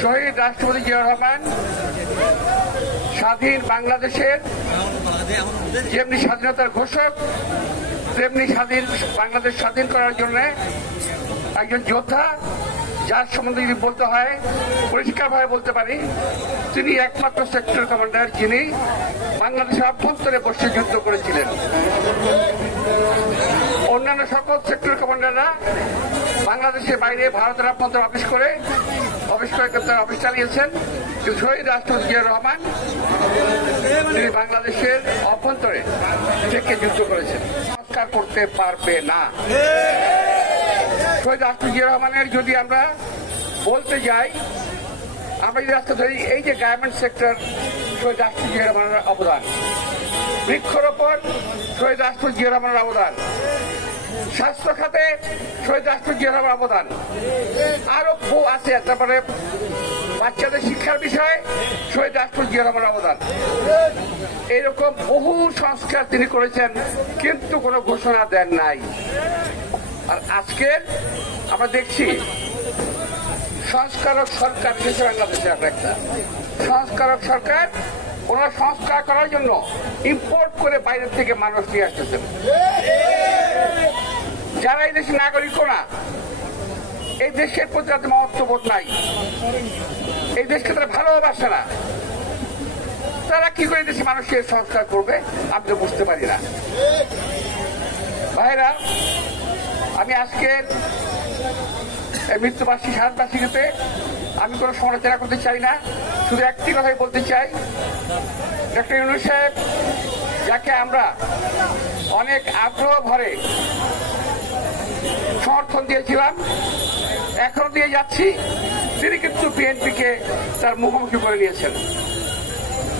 শহীদ রাষ্ট্রপতি জিয়াউর রহমান স্বাধীন বাংলাদেশের যেমনি স্বাধীনতার ঘোষক তেমনি স্বাধীন বাংলাদেশ স্বাধীন করার জন্য একজন যোদ্ধা, যার সম্বন্ধে যদি বলতে হয় পরিষ্কারভাবে বলতে পারি তিনি একমাত্র সেক্টর কমান্ডার যিনি বাংলাদেশের অভ্যন্তরে বসে যুদ্ধ করেছিলেন। অন্যান্য সকল সেক্টর কমান্ডাররা বাংলাদেশের বাইরে ভারতের অভ্যন্তরে অফিস করে অফিস চালিয়েছেন, কিন্তু শহীদ রাষ্ট্রপতি জিয়াউর রহমান তিনি বাংলাদেশের অভ্যন্তরে থেকে যুদ্ধ করেছেন। সংস্কার করতে পারবে না। শহীদ রাষ্ট্রপতি জিয়াউর রহমানের যদি আমরা বলতে যাই, আমরা যদি রাস্তা ধরি, এই যে গার্মেন্ট সেক্টর শহীদ রাষ্ট্রপতি জিয়াউর রহমানের অবদান, বৃক্ষরোপণ শহীদ রাষ্ট্রপতি জিয়াউর রহমানের অবদান, স্বাস্থ্য খাতে শহীদ রাষ্ট্রপতি জিয়াউর রহমানের অবদান, আরো বহু আছে। তারপরে বাচ্চাদের শিক্ষার বিষয়ে শহীদ রাষ্ট্রপতি জিয়াউর রহমানের অবদান। এইরকম বহু সংস্কার তিনি করেছেন, কিন্তু কোনো ঘোষণা দেন নাই। আর আজকে আমরা দেখছি সংস্কারক সরকার দেশে বাংলাদেশে একটা সংস্কারক সরকার, ওনারা সংস্কার করার জন্য ইম্পোর্ট করে বাইরের থেকে মানুষ নিয়ে আসতেছেন, যারা এই দেশের নাগরিকও না, এই দেশের প্রতি তাদের মহত্ববোধ নাই, এই দেশকে তারা ভালোবাসে না। তারা কি করে দেশে মানুষের সংস্কার করবে আমি তো বুঝতে পারি না। ভাইরা, আমি আজকে মৃত্যুবার্ষিকী শারদবার্ষিকীতে আমি কোনো সমালোচনা করতে চাই না, শুধু একটি কথাই বলতে চাই, ডক্টর ইউনূস সাহেব যাকে আমরা অনেক আগ্রহ ভরে সমর্থন দিয়েছিলাম, এখনো দিয়ে যাচ্ছি, তিনি কিন্তু বিএনপিকে তার মুখোমুখি করে নিয়েছেন।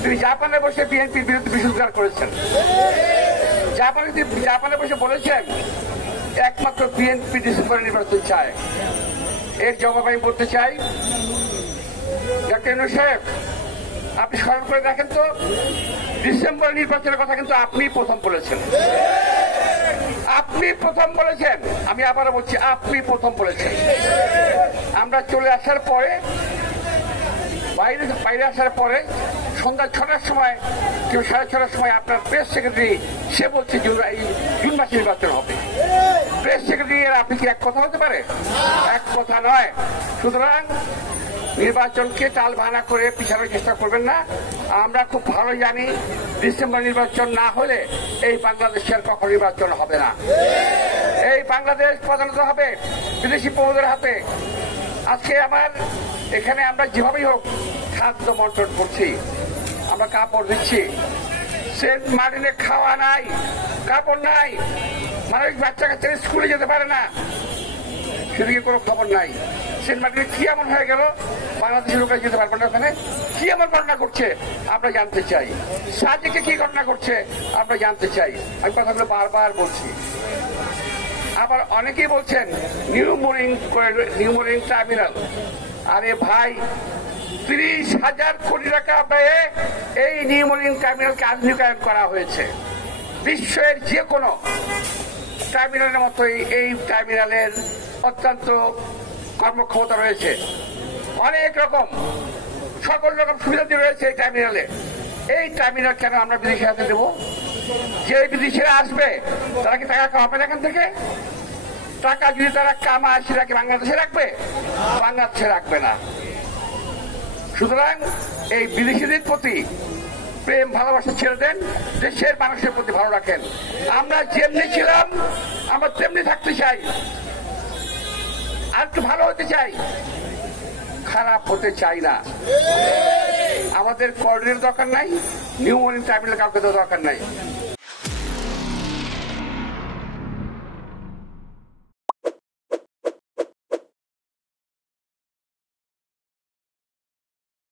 তিনি জাপানে বসে বিএনপির বিরুদ্ধে বিশুদ্ধার করেছেন। জাপানে বসে বলেছেন একমাত্র বিএনপি ডিসেম্বরে নির্বাচন চায়। এর জবাব আমি বলতে চাই, ডক্টর ইউনূস সাহেব আপনি স্মরণ করে দেখেন তো, ডিসেম্বর নির্বাচনের কথা কিন্তু আপনি প্রথম বলেছেন। আপনি প্রথম বলেছেন, আমি আবারও বলছি আপনি প্রথম বলেছেন। আমরা চলে আসার পরে বাইরে আসার পরে সন্ধ্যা 6টার সময় কেউ 6:30টার সময় আপনার প্রেস সেক্রেটারি সে বলছে জুন মাসে নির্বাচন হবে। প্রেস সেক্রেটারি আপনি কি এক কথা হতে পারে? এক কথা নয়। সুতরাং নির্বাচনকে টাল ভাঙা করে পিছানোর চেষ্টা করবেন না। আমরা খুব ভালো জানি ডিসেম্বর নির্বাচন না হলে এই বাংলাদেশের কখনো নির্বাচন হবে না। এই বাংলাদেশ প্রধানত হবে বিদেশি প্রভুদের হাতে। আজকে আমার এখানে আমরা যেভাবেই হোক খাদ্য বন্টন করছি, আমরা কাপড় দিচ্ছি, সেন্ট মার্টিনে খাওয়া নাই, কাপড় নাই, মানুষ বাচ্চা কাচ্চারা স্কুলে যেতে পারে না, সেদিকে কোনো খবর নাই। সেন্ট মার্টিনে কি এমন হয়ে গেল বাংলাদেশের লোকেরা যেতে পারবে না, ওখানে কি এমন ঘটনা করছে আমরা জানতে চাই। সাজেকে কি ঘটনা করছে আমরা জানতে চাই। আমি কথাগুলো বারবার বলছি। আবার অনেকেই বলছেন নিউ মরিন টার্মিনাল। আরে ভাই, 30,000 কোটি টাকা ব্যয়ে এই নিউ মরিন টার্মিনালকে আধুনিকায়ন করা হয়েছে। বিশ্বের যে কোনো টার্মিনালের মতোই এই টার্মিনালের অত্যন্ত কর্মক্ষমতা রয়েছে, অনেক রকম সকল রকম সুবিধা রয়েছে এই টার্মিনালে। এই টার্মিনাল কেন আমরা বিদেশি হাতে দেবো? যে বিদেশিরা আসবে তারা কি টাকা কামাবে না এখান থেকে? টাকা যদি তারা কামায় সেটা কি বাংলাদেশে রাখবে? বাংলাদেশে রাখবে না। সুতরাং এই বিদেশিদের প্রতি প্রেম ভালোবাসা ছেড়ে দেন, দেশের মানুষের প্রতি ভালো রাখেন। আমরা যেমনি ছিলাম আমরা তেমনি থাকতে চাই, আর একটু ভালো হতে চাই, খারাপ হতে চাই না। আমাদের করিডোর দরকার নাই, নিউ মরিন টার্মিনাল কাউকে দেওয়ার দরকার নাই।